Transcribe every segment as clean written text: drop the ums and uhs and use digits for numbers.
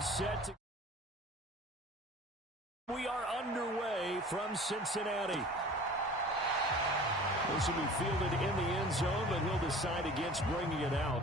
are set to... We are underway from Cincinnati. This will be fielded in the end zone, but he'll decide against bringing it out.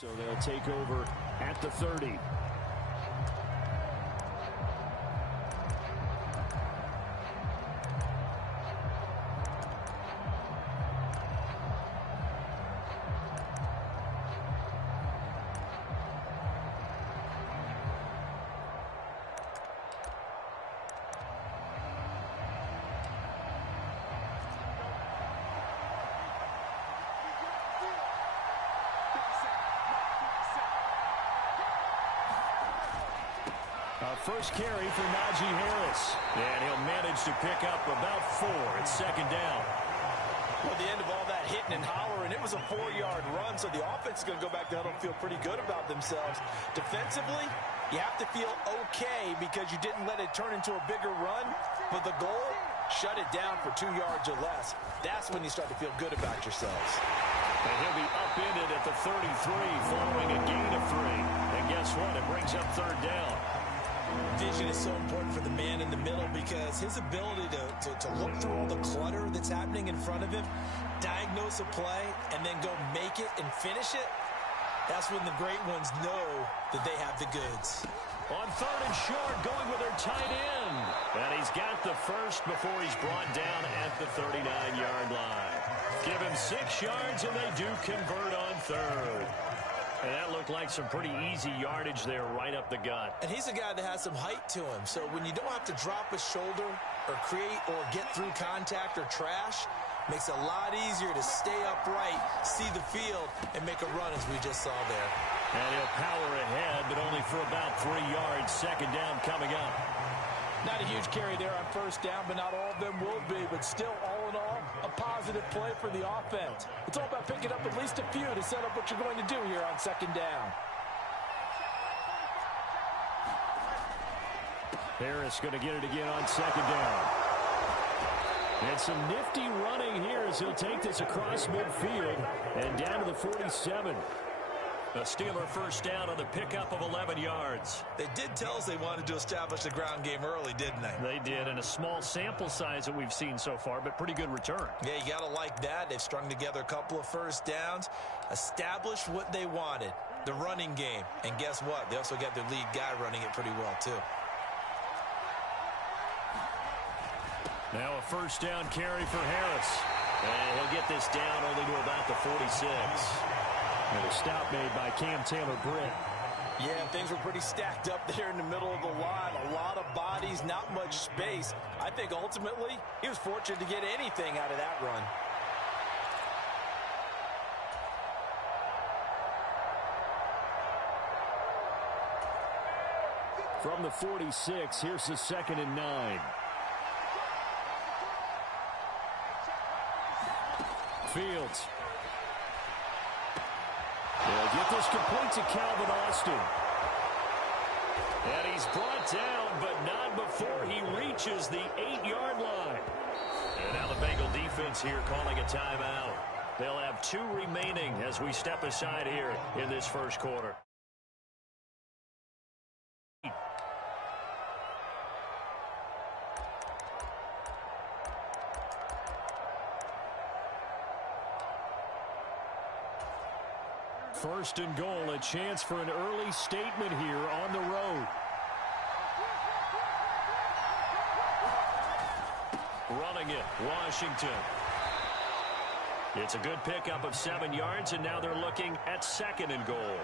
So they'll take over at the 30. First carry for Najee Harris. And he'll manage to pick up about 4 at second down. Well, the end of all that hitting and hollering, it was a 4-yard run, so the offense is going to go back to huddle and feel pretty good about themselves. Defensively, you have to feel okay because you didn't let it turn into a bigger run, but the goal, shut it down for 2 yards or less. That's when you start to feel good about yourselves. And he'll be upended at the 33 following a gain of 3. And guess what? It brings up third down. Vision is so important for the man in the middle because his ability to look through all the clutter that's happening in front of him, diagnose a play, and then go make it and finish it, that's when the great ones know that they have the goods. On third and short, going with their tight end. And he's got the first before he's brought down at the 39-yard line. Give him 6 yards, and they do convert on third. And that looked like some pretty easy yardage there right up the gut. And he's a guy that has some height to him. So when you don't have to drop a shoulder or create or get through contact or trash, makes it a lot easier to stay upright, see the field, and make a run as we just saw there. And he'll power ahead, but only for about 3 yards. Second down coming up. Not a huge carry there on first down, but not all of them will be. But still, all in all, a positive play for the offense. It's all about picking up at least a few to set up what you're going to do here on second down. Harris going to get it again on second down. And some nifty running here as he'll take this across midfield and down to the 47. A Steeler first down on the pickup of 11 yards. They did tell us they wanted to establish the ground game early, didn't they? They did, and a small sample size that we've seen so far, but pretty good return. Yeah, you got to like that. They've strung together a couple of first downs, established what they wanted, the running game. And guess what? They also got their lead guy running it pretty well, too. Now a first down carry for Harris. And he'll get this down only to about the 46. And a stop made by Cam Taylor-Britt. Yeah, things were pretty stacked up there in the middle of the line. A lot of bodies, not much space. I think ultimately he was fortunate to get anything out of that run. From the 46, here's the 2nd and 9. Fields. They'll get this complete to Calvin Austin. And he's brought down, but not before he reaches the 8-yard line. And now the Bengal defense here calling a timeout. They'll have 2 remaining as we step aside here in this first quarter. First and goal, a chance for an early statement here on the road. Running it, Washington. It's a good pickup of 7 yards, and now they're looking at 2nd and goal.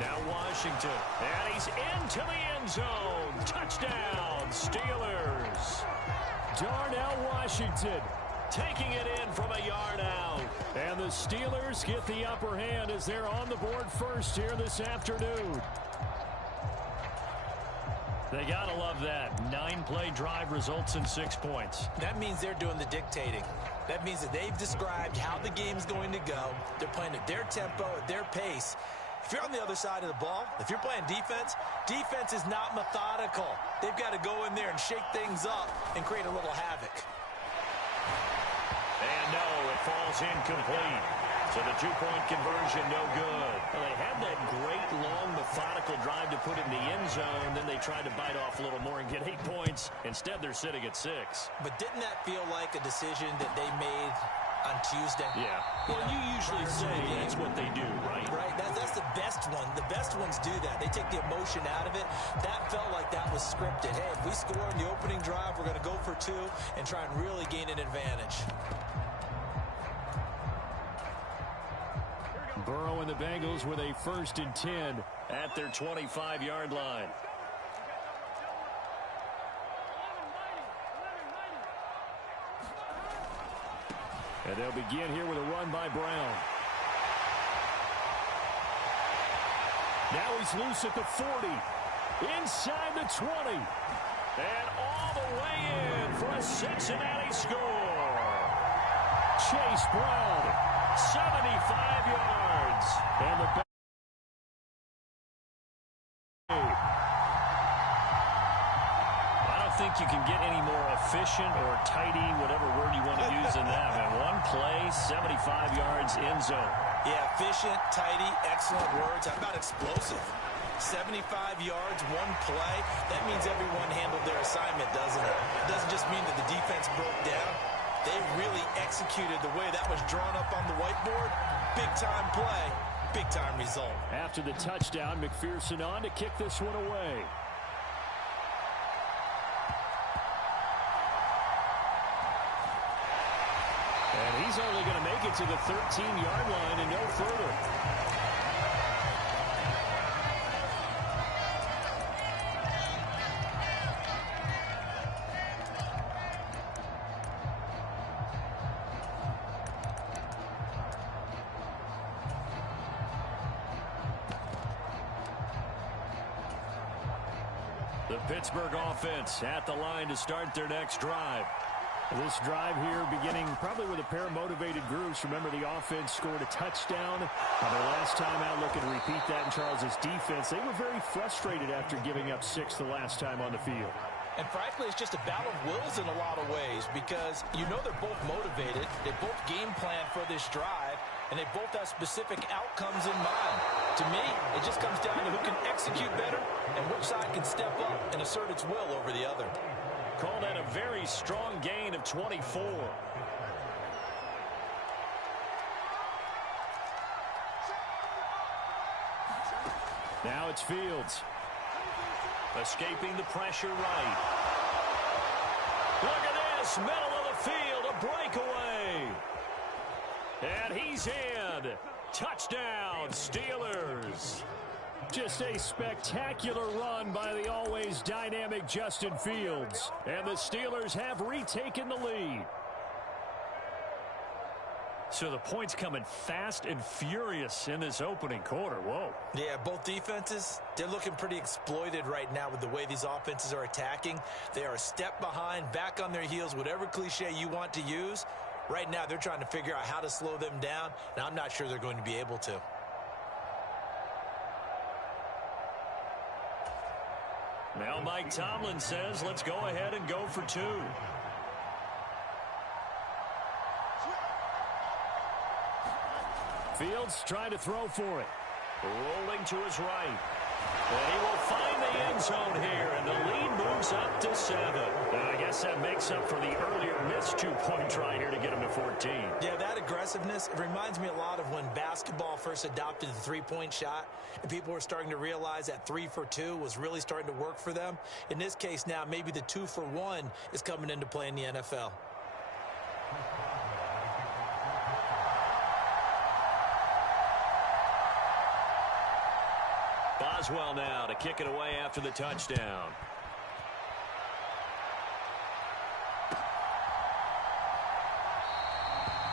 Now Washington, and he's into the end zone. Touchdown, Steelers. Darnell Washington taking it in from a yard out. And the Steelers get the upper hand as they're on the board first here this afternoon. They got to love that. 9-play drive results in 6 points. That means they're doing the dictating. That means that they've described how the game's going to go. They're playing at their tempo, at their pace. If you're on the other side of the ball, if you're playing defense, defense is not methodical. They've got to go in there and shake things up and create a little havoc. And no, it falls incomplete. So the 2-point conversion, no good. Well, they had that great, long, methodical drive to put in the end zone. Then they tried to bite off a little more and get 8 points. Instead, they're sitting at 6. But didn't that feel like a decision that they made on Tuesday? Yeah. Well, you usually say that's what they do, right? Right. That's the best one. The best ones do that. They take the emotion out of it. That felt like that was scripted. Hey, if we score in the opening drive, we're going to go for 2 and try and really gain an advantage. Burrow and the Bengals with a 1st and 10 at their 25-yard line. And they'll begin here with a run by Brown. Now he's loose at the 40. Inside the 20. And all the way in for a Cincinnati score. Chase Brown, 75 yards. And the I think you can get any more efficient or tidy, whatever word you want to use in that. Man, one play, 75 yards, end zone. Yeah, efficient, tidy, excellent words. How about explosive? 75 yards, one play. That means everyone handled their assignment, doesn't it? It doesn't just mean that the defense broke down. They really executed the way that was drawn up on the whiteboard. Big-time play, big-time result. After the touchdown, McPherson on to kick this one away. And he's only going to make it to the 13-yard line and no further. The Pittsburgh offense at the line to start their next drive. This drive here beginning probably with a pair of motivated groups. Remember, the offense scored a touchdown on their last time out. Looking to repeat that in Charles's defense. They were very frustrated after giving up 6 the last time on the field. And frankly, it's just a battle of wills in a lot of ways because you know they're both motivated. They both game plan for this drive, and they both have specific outcomes in mind. To me, it just comes down to who can execute better and which side can step up and assert its will over the other. Call that a very strong gain of 24. Now it's Fields. Escaping the pressure right. Look at this, middle of the field, a breakaway. And he's in. Touchdown, Steelers. Just a spectacular run by the always dynamic Justin Fields. And the Steelers have retaken the lead. So the points coming fast and furious in this opening quarter. Whoa. Yeah, both defenses, they're looking pretty exploited right now with the way these offenses are attacking. They are a step behind, back on their heels, whatever cliche you want to use. Right now, they're trying to figure out how to slow them down. Now, I'm not sure they're going to be able to. Now Mike Tomlin says, let's go ahead and go for 2. Fields trying to throw for it. Rolling to his right. And he will find the end zone here, and the lead moves up to 7. And I guess that makes up for the earlier missed 2-point try here to get him to 14. Yeah, that aggressiveness, it reminds me a lot of when basketball first adopted the three-point shot, and people were starting to realize that 3 for 2 was really starting to work for them. In this case now, maybe the 2 for 1 is coming into play in the NFL. Boswell now to kick it away after the touchdown.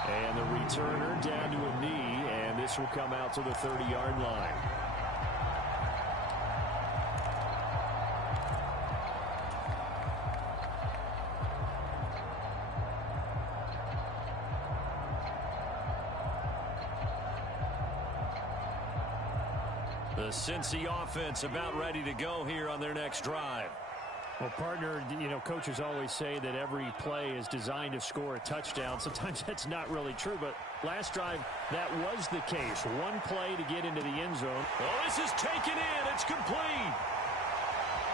And the returner down to a knee, and this will come out to the 30-yard line. The Cincy offense about ready to go here on their next drive. Well, partner, coaches always say that every play is designed to score a touchdown. Sometimes that's not really true, but last drive, that was the case. One play to get into the end zone. Oh, this is taken in. It's complete.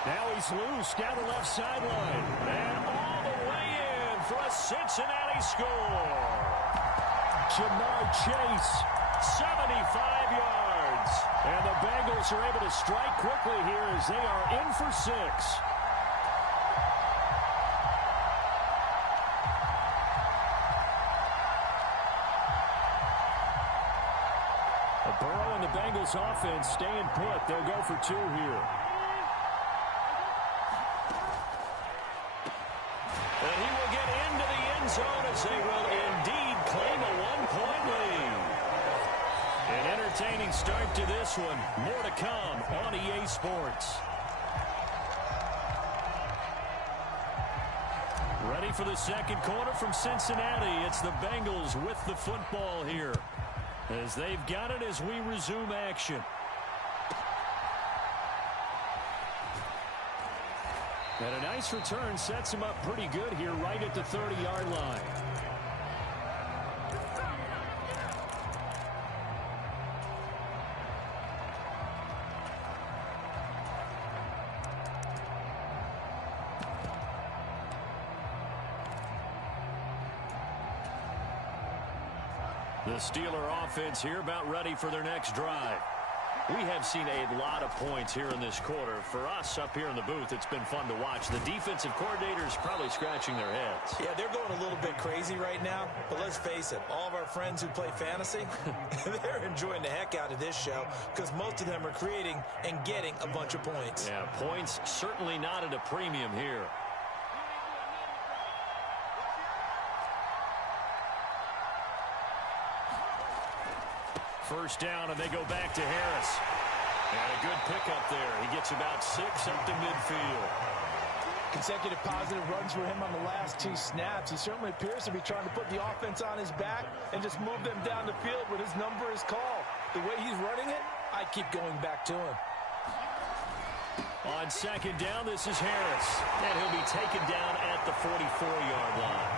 Now he's loose down the left sideline. And all the way in for a Cincinnati score. Jamar Chase. 75 yards. And the Bengals are able to strike quickly here as they are in for 6. Burrow and the Bengals offense staying put. They'll go for 2 here. And he will get into the end zone as they will indeed claim a 1-point lead. An entertaining start to this one. More to come on EA Sports. Ready for the second quarter from Cincinnati. It's the Bengals with the football here, as they've got it as we resume action. And a nice return sets him up pretty good here right at the 30-yard line. The Steeler offense here about ready for their next drive. We have seen a lot of points here in this quarter. For us up here in the booth, it's been fun to watch. The defensive coordinators probably scratching their heads. Yeah, they're going a little bit crazy right now. But let's face it, all of our friends who play fantasy, they're enjoying the heck out of this show because most of them are creating and getting a bunch of points. Yeah, points certainly not at a premium here. First down, and they go back to Harris. And a good pickup there. He gets about 6 up to midfield. Consecutive positive runs for him on the last 2 snaps. He certainly appears to be trying to put the offense on his back and just move them down the field when his number is called. The way he's running it, I keep going back to him. On second down, this is Harris. And he'll be taken down at the 44-yard line.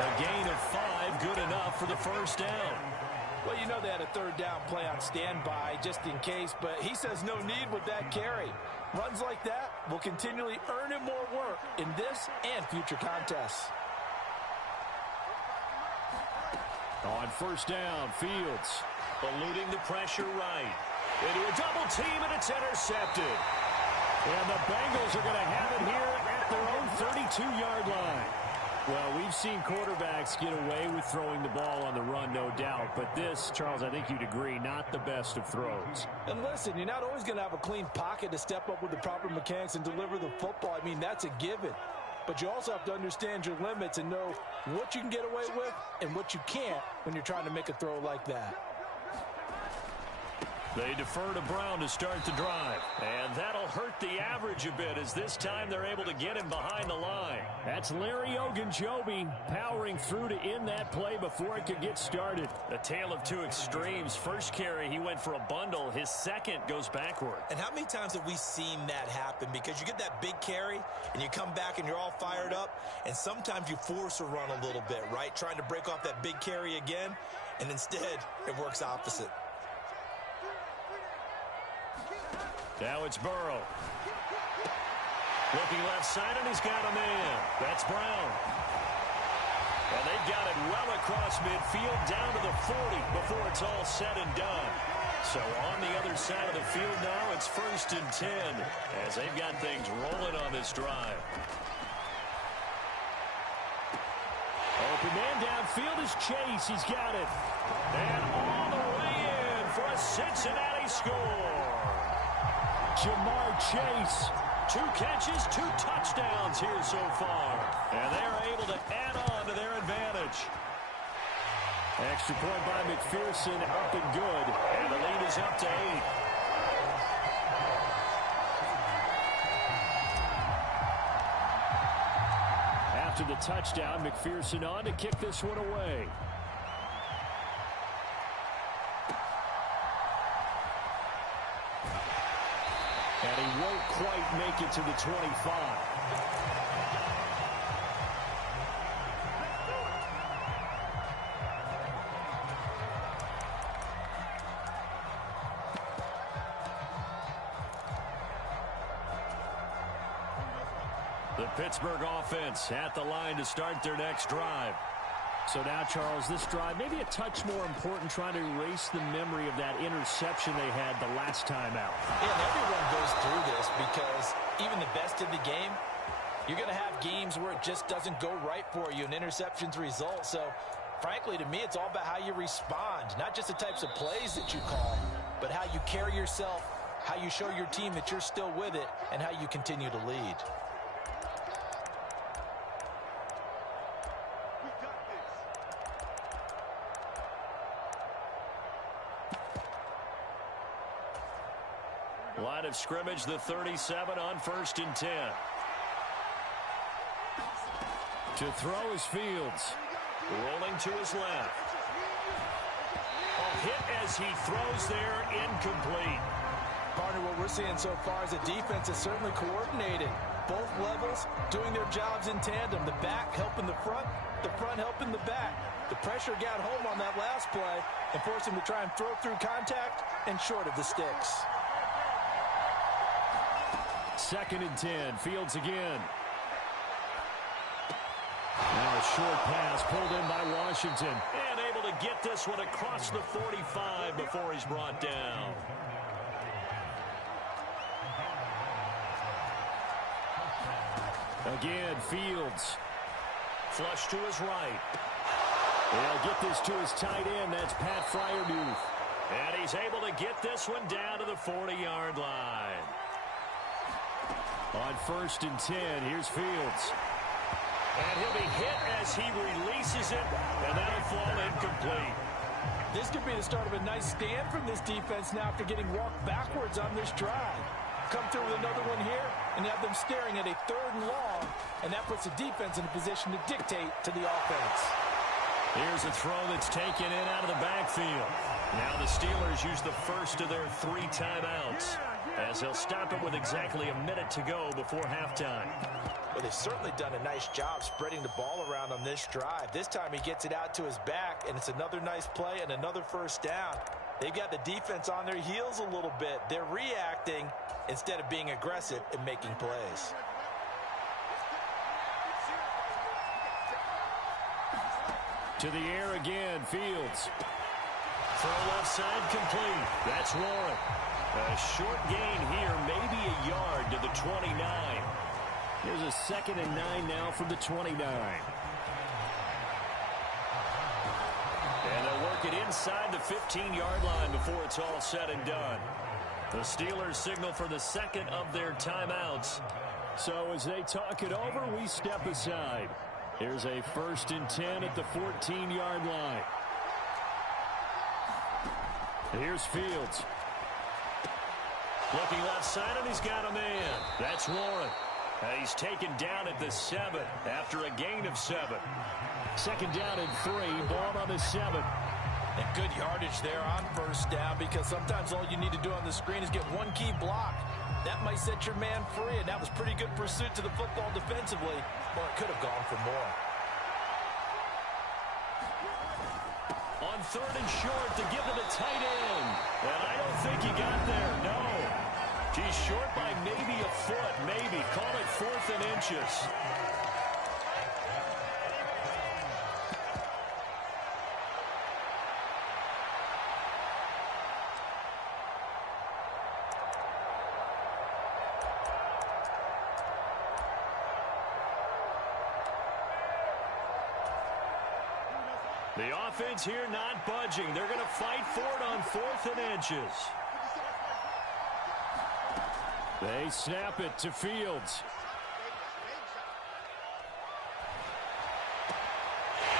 A gain of 5, good enough for the first down. Well, you know they had a third down play on standby just in case, but he says no need with that carry. Runs like that will continually earn him more work in this and future contests. On first down, Fields. Eluding the pressure right. Into a double team, and it's intercepted. And the Bengals are going to have it here at their own 32-yard line. Well, we've seen quarterbacks get away with throwing the ball on the run, no doubt. But this, Charles, I think you'd agree, not the best of throws. And listen, you're not always going to have a clean pocket to step up with the proper mechanics and deliver the football. I mean, that's a given. but you also have to understand your limits and know what you can get away with and what you can't when you're trying to make a throw like that. They defer to Brown to start the drive. And that'll hurt the average a bit as this time they're able to get him behind the line. That's Larry Ogunjobi powering through to end that play before it could get started. A tale of two extremes. First carry, he went for a bundle. His second goes backward. And how many times have we seen that happen? Because you get that big carry, and you come back and you're all fired up, and sometimes you force a run a little bit, right? Trying to break off that big carry again, and instead it works opposite. Now it's Burrow. Looking left side, and he's got a man. That's Brown. And they've got it well across midfield down to the 40 before it's all said and done. So on the other side of the field now, it's 1st and 10 as they've got things rolling on this drive. Open man downfield is Chase. He's got it. And all the way in for a Cincinnati score. Jamar Chase. 2 catches, 2 touchdowns here so far. And they're able to add on to their advantage. Extra point by McPherson, up and good. And the lead is up to 8. After the touchdown, McPherson on to kick this one away. And he won't quite make it to the 25. The Pittsburgh offense at the line to start their next drive. So now, Charles, this drive maybe a touch more important, trying to erase the memory of that interception they had the last time out. Yeah, and everyone goes through this because even the best in the game, you're going to have games where it just doesn't go right for you and interceptions result. So, frankly, to me, it's all about how you respond, not just the types of plays that you call, but how you carry yourself, how you show your team that you're still with it, and how you continue to lead. Line of scrimmage, the 37 on 1st and 10. To throw is Fields. Rolling to his left. A hit as he throws there, incomplete. Partner, what we're seeing so far is a defense is certainly coordinated. Both levels doing their jobs in tandem. The back helping the front helping the back. The pressure got home on that last play and forced him to try and throw through contact and short of the sticks. 2nd and 10. Fields again. Now a short pass pulled in by Washington. And able to get this one across the 45 before he's brought down. Again, Fields. Flush to his right. They'll get this to his tight end. That's Pat Fryermuth. And he's able to get this one down to the 40-yard line. On 1st and 10, here's Fields. And he'll be hit as he releases it, and that'll fall incomplete. This could be the start of a nice stand from this defense now after getting walked backwards on this drive. Come through with another one here, and have them staring at a 3rd and long, and that puts the defense in a position to dictate to the offense. Here's a throw that's taken in out of the backfield. Now the Steelers use the first of their 3 timeouts, as they'll stop it with exactly a minute to go before halftime. Well, they've certainly done a nice job spreading the ball around on this drive. This time he gets it out to his back, and it's another nice play and another 1st down. They've got the defense on their heels a little bit. They're reacting instead of being aggressive and making plays. To the air again, Fields. Throw left side complete. That's Warren. A short gain here, maybe a yard to the 29. Here's a 2nd and 9 now from the 29. And they'll work it inside the 15-yard line before it's all said and done. The Steelers signal for the 2nd of their timeouts. So as they talk it over, we step aside. Here's a 1st and 10 at the 14-yard line. Here's Fields. Looking left side, and he's got a man. That's Warren. He's taken down at the 7 after a gain of 7. 2nd down and 3, ball on the 7. And good yardage there on 1st down, because sometimes all you need to do on the screen is get one key block. That might set your man free, and that was pretty good pursuit to the football defensively, or it could have gone for more. On 3rd and short to give to the tight end. And I don't think he got there, no. He's short by maybe a foot, maybe. Call it 4th and inches. The offense here not budging. They're going to fight for it on 4th and inches. They snap it to Fields.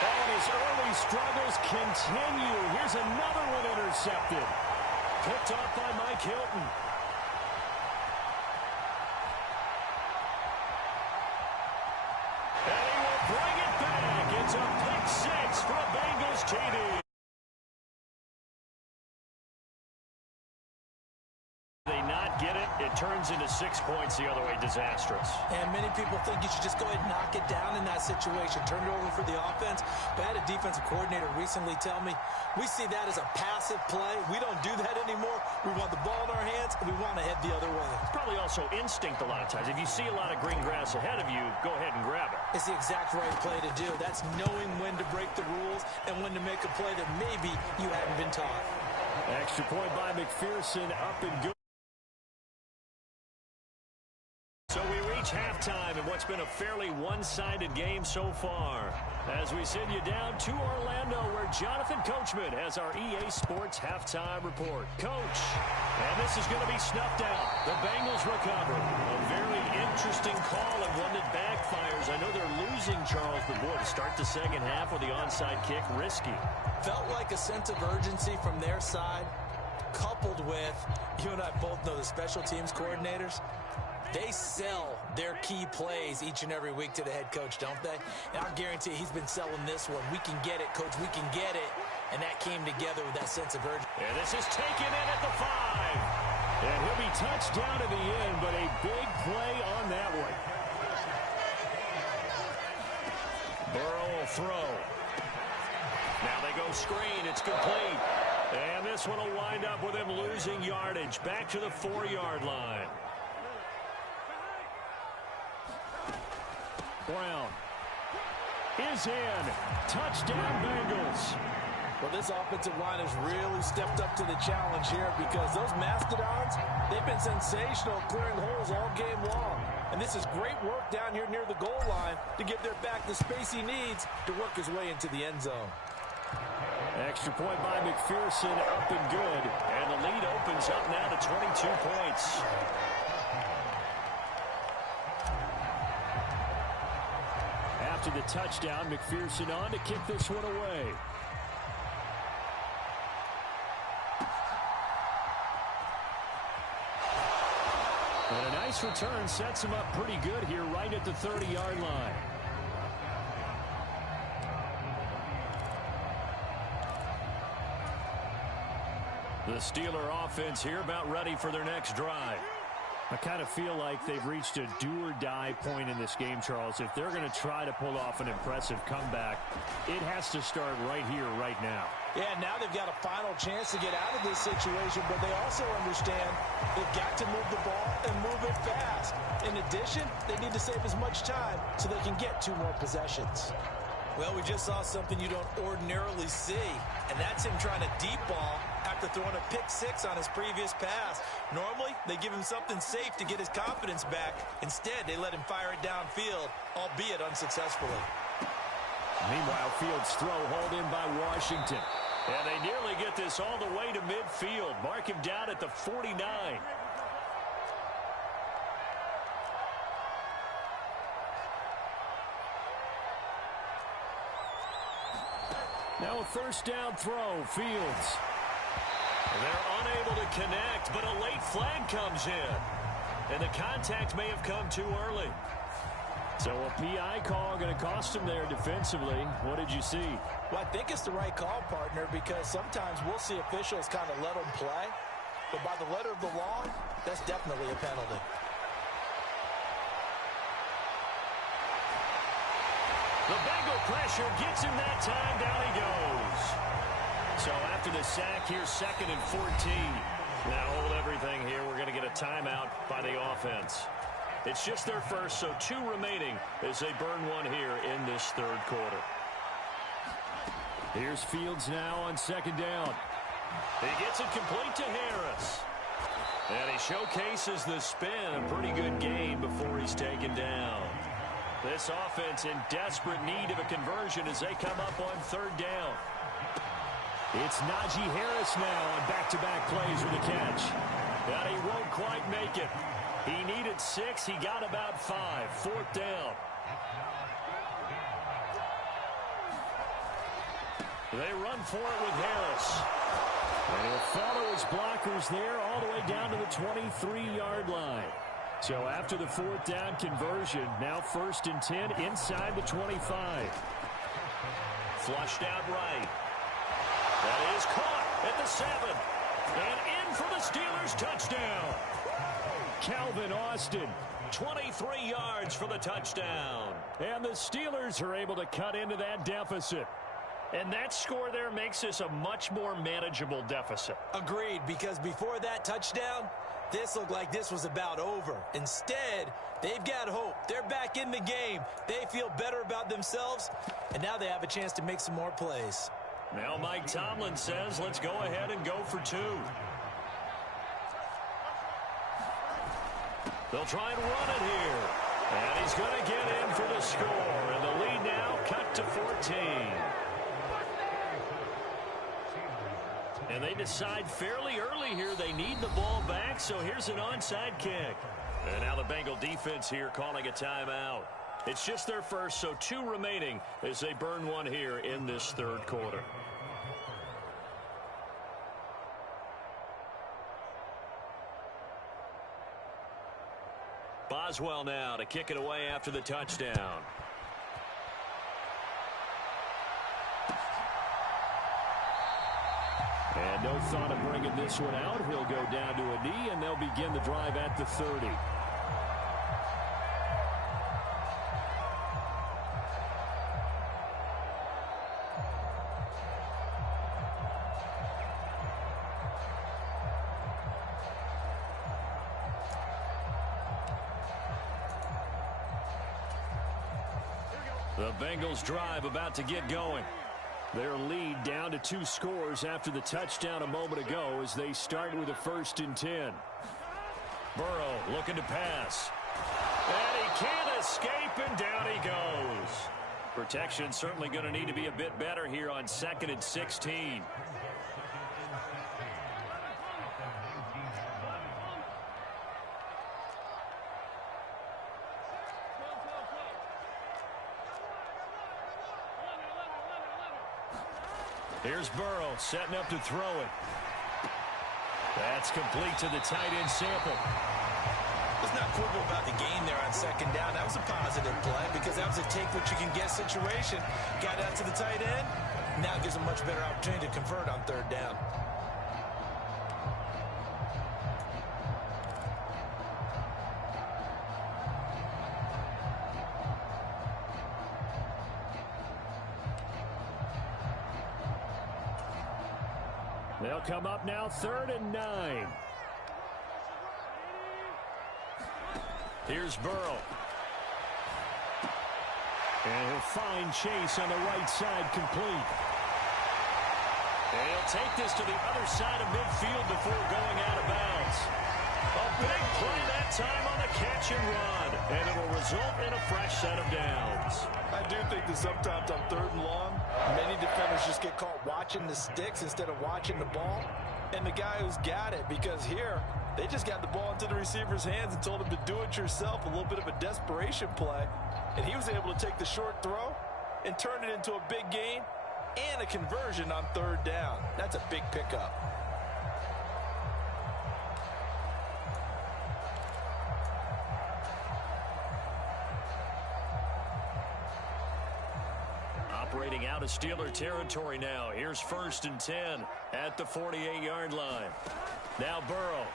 And his early struggles continue. Here's another one intercepted. Picked off by Mike Hilton. And he will bring it back. It's a pick 6 for a Bengals TD. They not get it. It turns into 6 points the other way. Disastrous. And many people think you should just go ahead and knock it down in that situation. Turn it over for the offense. But I had a defensive coordinator recently tell me, we see that as a passive play. We don't do that anymore. We want the ball in our hands, and we want to head the other way. It's probably also instinct a lot of times. If you see a lot of green grass ahead of you, go ahead and grab it. It's the exact right play to do. That's knowing when to break the rules and when to make a play that maybe you hadn't been taught. Extra point by McPherson, up and good. So we reach halftime in what's been a fairly one-sided game so far. As we send you down to Orlando, where Jonathan Coachman has our EA Sports halftime report. Coach, and this is going to be snuffed out. The Bengals recover. A very interesting call and one that backfires. I know they're losing, Charles, but boy, to start the second half with the onside kick, risky. Felt like a sense of urgency from their side, coupled with, you and I both know the special teams coordinators. They sell their key plays each and every week to the head coach, don't they? And I'll guarantee he's been selling this one. We can get it, coach. We can get it. And that came together with that sense of urgency. And this is taken in at the 5. And he'll be touched down to the end, but a big play on that one. Burrow will throw. Now they go screen. It's complete. And this one will wind up with him losing yardage. Back to the 4-yard line. Brown is in. Touchdown, Bengals. Well, this offensive line has really stepped up to the challenge here, because those Mastodons, they've been sensational clearing holes all game long. And this is great work down here near the goal line to give their back the space he needs to work his way into the end zone. Extra point by McPherson, up and good. And the lead opens up now to 22 points. After the touchdown, McPherson on to kick this one away. And a nice return sets him up pretty good here right at the 30-yard line. The Steeler offense here about ready for their next drive. I kind of feel like they've reached a do-or-die point in this game, Charles. If they're going to try to pull off an impressive comeback, it has to start right here, right now. Yeah, now they've got a final chance to get out of this situation, but they also understand they've got to move the ball and move it fast. In addition, they need to save as much time so they can get 2 more possessions. Well, we just saw something you don't ordinarily see, and that's him trying to deep ball after throwing a pick 6 on his previous pass. Normally, they give him something safe to get his confidence back. Instead, they let him fire it downfield, albeit unsuccessfully. Meanwhile, Fields' throw hauled in by Washington. And they nearly get this all the way to midfield. Mark him down at the 49. Now a first down throw, Fields. They're unable to connect, but a late flag comes in. And the contact may have come too early. So a PI call going to cost him there defensively. What did you see? Well, I think it's the right call, partner, because sometimes we'll see officials kind of let them play. But by the letter of the law, that's definitely a penalty. The Bengal pressure gets him that time. Down he goes. So after the sack, here's 2nd and 14. Now hold everything here. We're going to get a timeout by the offense. It's just their first, so 2 remaining as they burn one here in this third quarter. Here's Fields now on 2nd down. He gets it complete to Harris. And he showcases the spin. A pretty good gain before he's taken down. This offense in desperate need of a conversion as they come up on 3rd down. It's Najee Harris now on back-to-back plays with a catch. But he won't quite make it. He needed 6. He got about 5. 4th down. They run for it with Harris. And he'll follow his blockers there all the way down to the 23-yard line. So after the 4th down conversion, now 1st and 10 inside the 25. Flushed out right. That is caught at the 7. And in for the Steelers touchdown. Calvin Austin. 23 yards for the touchdown. And the Steelers are able to cut into that deficit. And that score there makes this a much more manageable deficit. Agreed, because before that touchdown, this looked like this was about over. Instead, they've got hope. They're back in the game. They feel better about themselves, and now they have a chance to make some more plays. Now Mike Tomlin says, let's go ahead and go for 2. They'll try and run it here. And he's going to get in for the score. And the lead now cut to 14. And they decide fairly early here they need the ball back, so here's an onside kick. And now the Bengal defense here calling a timeout. It's just their first, so 2 remaining as they burn one here in this third quarter. Boswell now to kick it away after the touchdown. And no thought of bringing this one out. He'll go down to a knee, and they'll begin the drive at the 30. The Bengals drive about to get going. Their lead down to 2 scores after the touchdown a moment ago as they start with a 1st and 10. Burrow looking to pass. And he can't escape, and down he goes. Protection certainly going to need to be a bit better here on 2nd and 16. Here's Burrow setting up to throw it. That's complete to the tight end Sample. Let's not quibble about the gain there on 2nd down. That was a positive play because that was a take what you can get situation. Got out to the tight end. Now gives a much better opportunity to convert on 3rd down. They'll come up now 3rd and 9. Here's Burrow. And he'll find Chase on the right side complete. And he'll take this to the other side of midfield before going out of bounds. A big play that time on the catch and run. And it'll result in a fresh set of downs. I do think that sometimes on 3rd and long, many defenders just get caught watching the sticks instead of watching the ball. And the guy who's got it, because here, they just got the ball into the receiver's hands and told him to do it yourself, a little bit of a desperation play. And he was able to take the short throw and turn it into a big gain. and a conversion on third down. That's a big pickup. Operating out of Steeler territory now. Here's 1st and 10 at the 48-yard line. Now Burrow.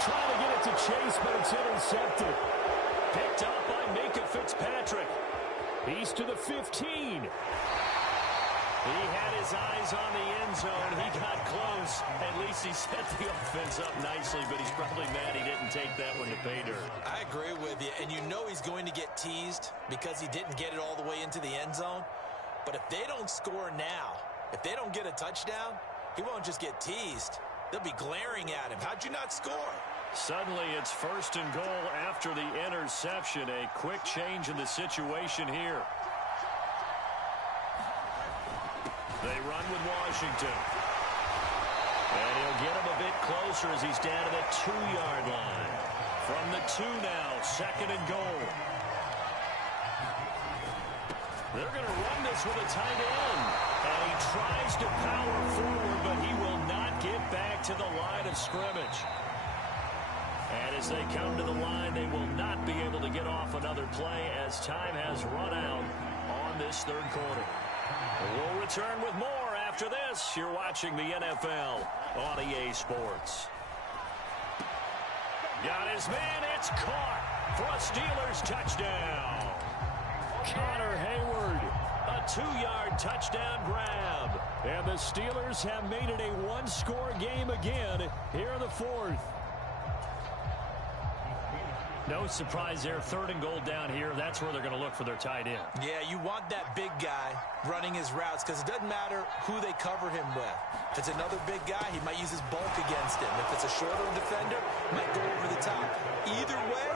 Trying to get it to Chase, but it's intercepted. Picked up by Minka Fitzpatrick. He's to the 15. He had his eyes on the end zone. He got close. At least he set the offense up nicely, but he's probably mad he didn't take that one to pay dirt. I agree with you, and you know he's going to get teased because he didn't get it all the way into the end zone. But if they don't score now, if they don't get a touchdown, he won't just get teased. They'll be glaring at him. How'd you not score? Suddenly it's 1st and goal after the interception. A quick change in the situation here. They run with Washington. And he'll get him a bit closer as he's down to the 2-yard line. From the 2 now, 2nd and goal. They're going to run this with a tight end. And he tries to power forward, but he will not get back to the line of scrimmage. And as they come to the line, they will not be able to get off another play as time has run out on this 3rd quarter. We'll return with more after this. You're watching the NFL on EA Sports. Got his man. It's caught for a Steelers touchdown. Connor Hayward. A 2-yard touchdown grab. And the Steelers have made it a 1-score game again here in the 4th. No surprise there. 3rd and goal down here. That's where they're going to look for their tight end. Yeah, you want that big guy running his routes because it doesn't matter who they cover him with. If it's another big guy, he might use his bulk against him. If it's a shorter defender, he might go over the top. Either way,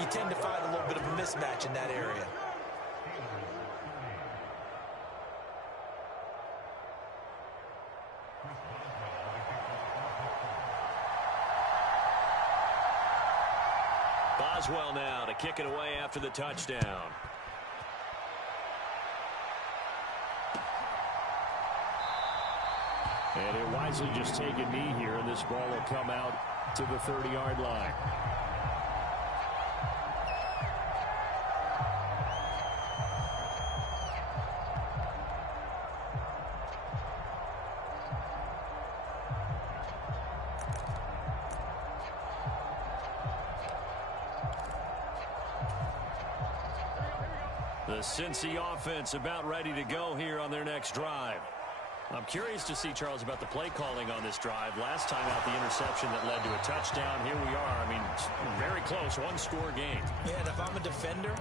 you tend to find a little bit of a mismatch in that area. Boswell now to kick it away after the touchdown. And it wisely just take a knee here, and this ball will come out to the 30-yard line. The Cincy offense about ready to go here on their next drive. I'm curious to see, Charles, about the play calling on this drive. Last time out, the interception that led to a touchdown. Here we are. I mean, very close, 1-score game. Yeah, and if I'm a defender,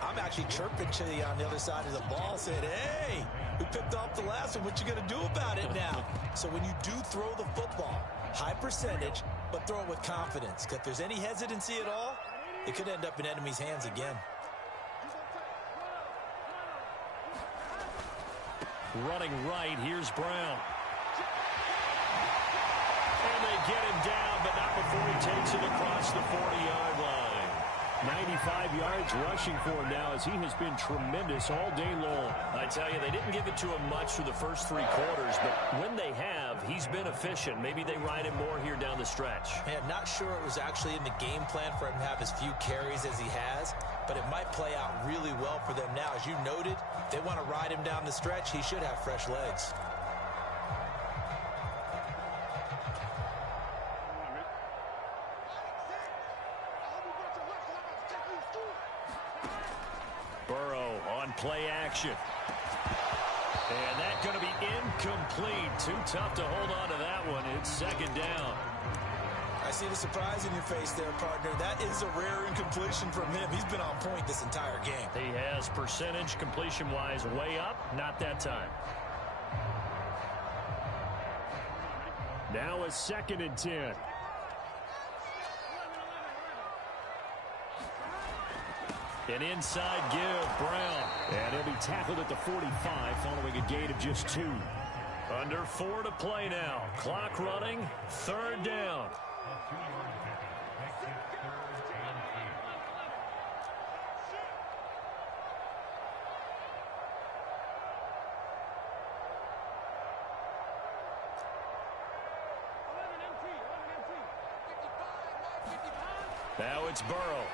I'm actually chirping to you on the other side of the ball, saying, hey, we picked off the last one. What you going to do about it now? So when you do throw the football, high percentage, but throw it with confidence. Because if there's any hesitancy at all, it could end up in enemy's hands again. Running right, here's Brown. And they get him down, but not before he takes it across the 40-yard line. 95 yards rushing for him now as he has been tremendous all day long. I tell you, they didn't give it to him much for the first 3 quarters, but when they have, he's been efficient. Maybe they ride him more here down the stretch. Man, not sure it was actually in the game plan for him to have as few carries as he has, but it might play out really well for them now. As you noted, if they want to ride him down the stretch, he should have fresh legs. Burrow on play action. And that's going to be incomplete. Too tough to hold on to that one. It's 2nd down. I see the surprise in your face there, partner. That is a rare incompletion from him. He's been on point this entire game. He has percentage completion-wise way up. Not that time. Now a 2nd and 10. An inside give, Brown. And he'll be tackled at the 45 following a gain of just 2. Under 4 to play now. Clock running. 3rd down. Now it's Burrow.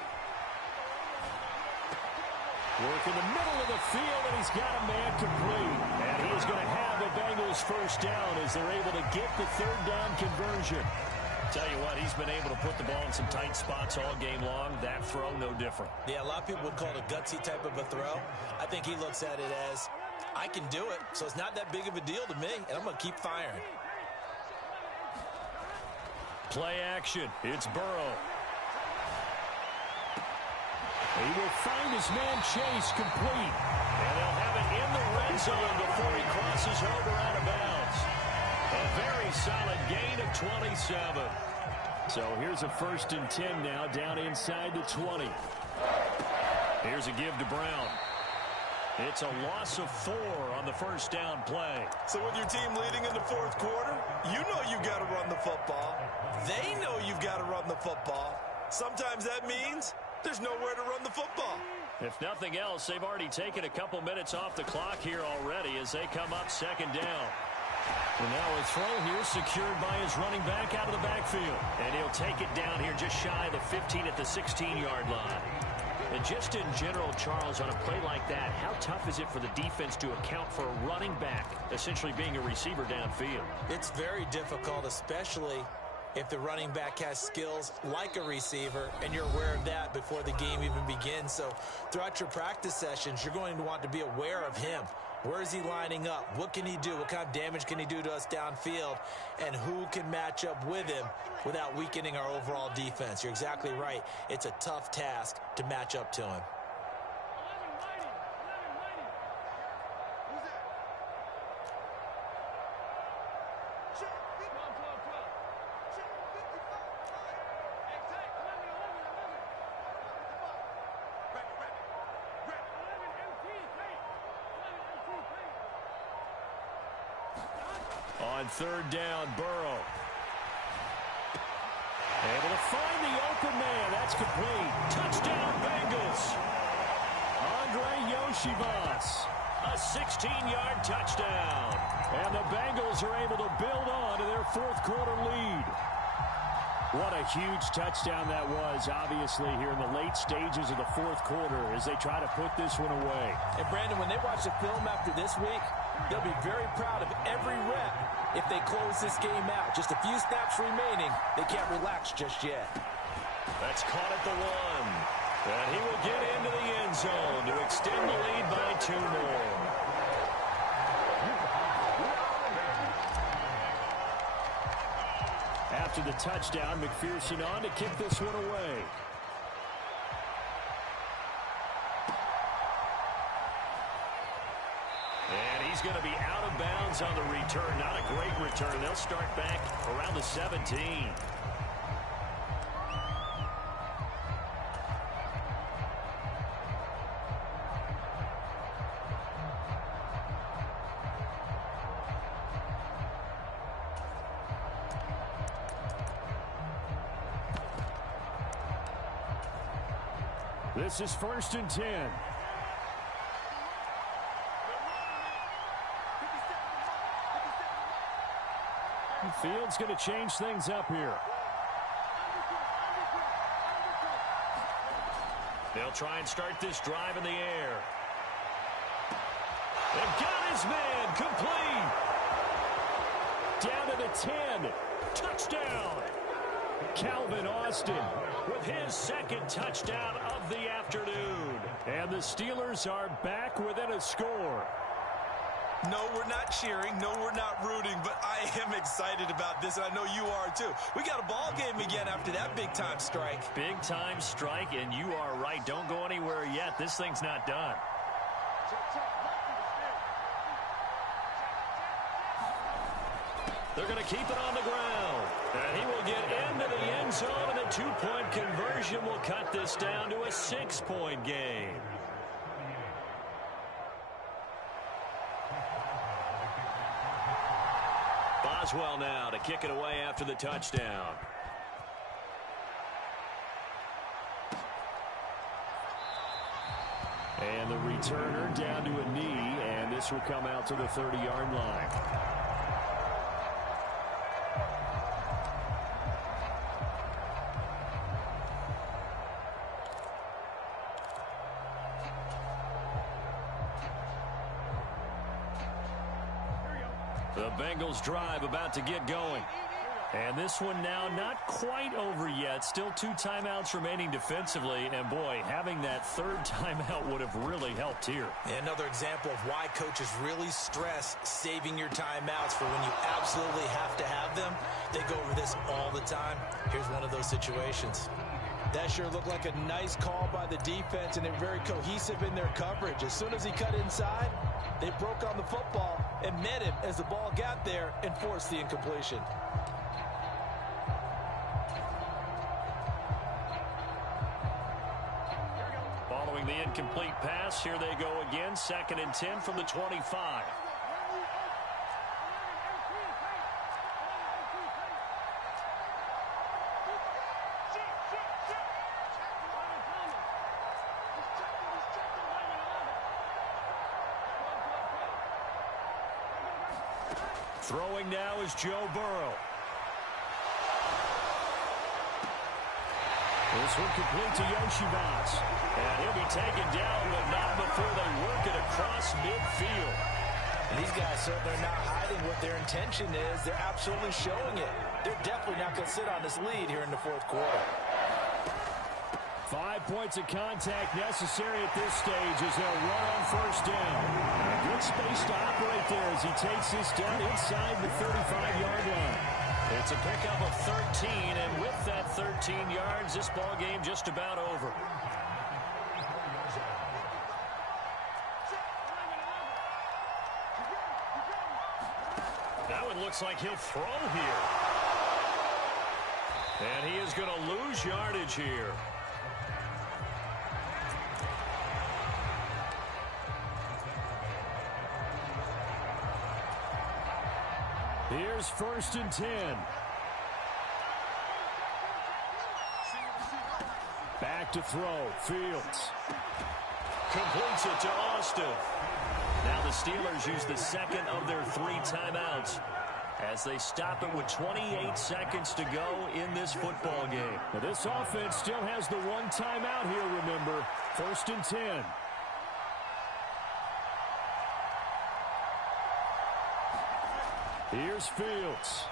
Work in the middle of the field, and he's got a man complete. And he is going to have the Bengals first down as they're able to get the third down conversion. Tell you what, he's been able to put the ball in some tight spots all game long. That throw, no different. Yeah, a lot of people would call it a gutsy type of a throw. I think he looks at it as, I can do it, so it's not that big of a deal to me, and I'm going to keep firing. Play action. It's Burrow. He will find his man Chase complete. And they'll have it in the red zone before he crosses over out of bounds. A very solid gain of 27. So here's a 1st and 10 now down inside the 20. Here's a give to Brown. It's a loss of 4 on the first down play. So with your team leading in the fourth quarter, you know you've got to run the football. They know you've got to run the football. Sometimes that means there's nowhere to run the football. If nothing else, they've already taken a couple minutes off the clock here already as they come up 2nd down. And now a throw here secured by his running back out of the backfield. And he'll take it down here just shy of the 15 at the 16-yard line. And just in general, Charles, on a play like that, how tough is it for the defense to account for a running back essentially being a receiver downfield? It's very difficult, especially if the running back has skills like a receiver, and you're aware of that before the game even begins. So throughout your practice sessions, you're going to want to be aware of him. Where is he lining up? What can he do? What kind of damage can he do to us downfield? And who can match up with him without weakening our overall defense? You're exactly right. It's a tough task to match up to him. On 3rd down, Burrow. Able to find the open man. That's complete. Touchdown, Bengals. Andre Yoshivas. A 16-yard touchdown. And the Bengals are able to build on to their fourth quarter lead. What a huge touchdown that was, obviously, here in the late stages of the fourth quarter as they try to put this one away. And, Brandon, when they watch the film after this week, they'll be very proud of every rep if they close this game out. Just a few snaps remaining. They can't relax just yet. That's caught at the 1. And he will get into the end zone to extend the lead by 2 more. After the touchdown, McPherson on to kick this one away. And he's going to be out of bounds on the return. Not a great return. They'll start back around the 17. This is 1st and 10. The field's going to change things up here. They'll try and start this drive in the air. They've got his man complete. Down to the 10. Touchdown. Calvin Austin with his 2nd touchdown of the afternoon. And the Steelers are back within a score. No, we're not cheering. No, we're not rooting. But I am excited about this, and I know you are too. We got a ball game again after that big-time strike. Big-time strike, and you are right. Don't go anywhere yet. This thing's not done. They're going to keep it on the ground. And he will get into the end zone, and a 2-point conversion will cut this down to a 6-point game. Boswell now to kick it away after the touchdown. And the returner down to a knee, and this will come out to the 30-yard line. The Bengals drive about to get going. And this one now not quite over yet. Still 2 timeouts remaining defensively. And, boy, having that 3rd timeout would have really helped here. Another example of why coaches really stress saving your timeouts for when you absolutely have to have them. They go over this all the time. Here's one of those situations. That sure looked like a nice call by the defense, and they're very cohesive in their coverage. As soon as he cut inside, they broke on the football and met him as the ball got there and forced the incompletion. Following the incomplete pass, here they go again. 2nd and 10 from the 25. Throwing now is Joe Burrow. This one complete to Yoshibas. And he'll be taken down, but not before they work it across midfield. And these guys certainly are not hiding what their intention is. They're absolutely showing it. They're definitely not going to sit on this lead here in the 4th quarter. 5 points of contact necessary at this stage as they'll run on 1st down. A good space to operate there as he takes this down inside the 35-yard line. It's a pickup of 13, and with that 13 yards, this ball game just about over. That one looks like he'll throw here. And he is going to lose yardage here. Here's 1st and 10. Back to throw. Fields. Completes it to Austin. Now the Steelers use the 2nd of their 3 timeouts as they stop it with 28 seconds to go in this football game. Now this offense still has the 1 timeout here, remember. 1st and 10. Here's Fields.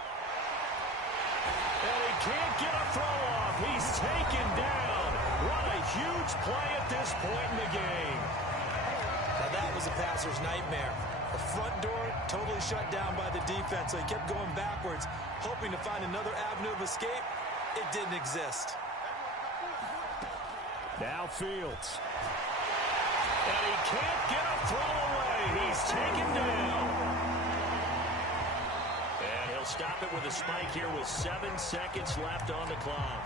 And he can't get a throw off. He's taken down. What a huge play at this point in the game. Now that was a passer's nightmare. The front door totally shut down by the defense, so he kept going backwards, hoping to find another avenue of escape. It didn't exist. Now Fields. And he can't get a throw away. He's taken down. He'll stop it with a spike here with 7 seconds left on the clock.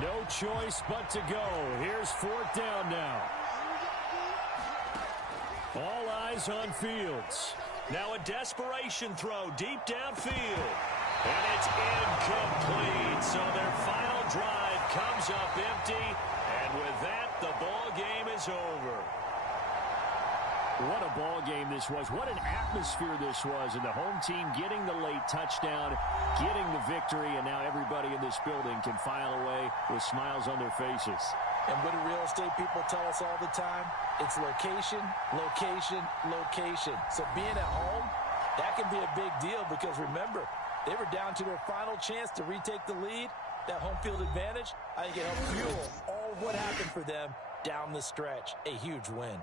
No choice but to go. Here's 4th down now. All eyes on Fields. Now a desperation throw deep downfield. And it's incomplete. So their final drive comes up empty. And with that, the ball game is over. What a ball game this was. What an atmosphere this was. And the home team getting the late touchdown, getting the victory, and now everybody in this building can file away with smiles on their faces. And what do real estate people tell us all the time? It's location, location, location. So being at home, that can be a big deal because remember, they were down to their final chance to retake the lead. That home field advantage, I think it helped fuel all of what happened for them down the stretch. A huge win.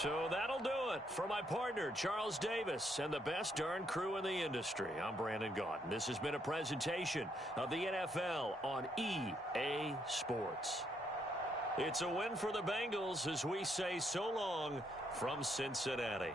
So that'll do it for my partner, Charles Davis, and the best darn crew in the industry. I'm Brandon Gaudin. This has been a presentation of the NFL on EA Sports. It's a win for the Bengals as we say so long from Cincinnati.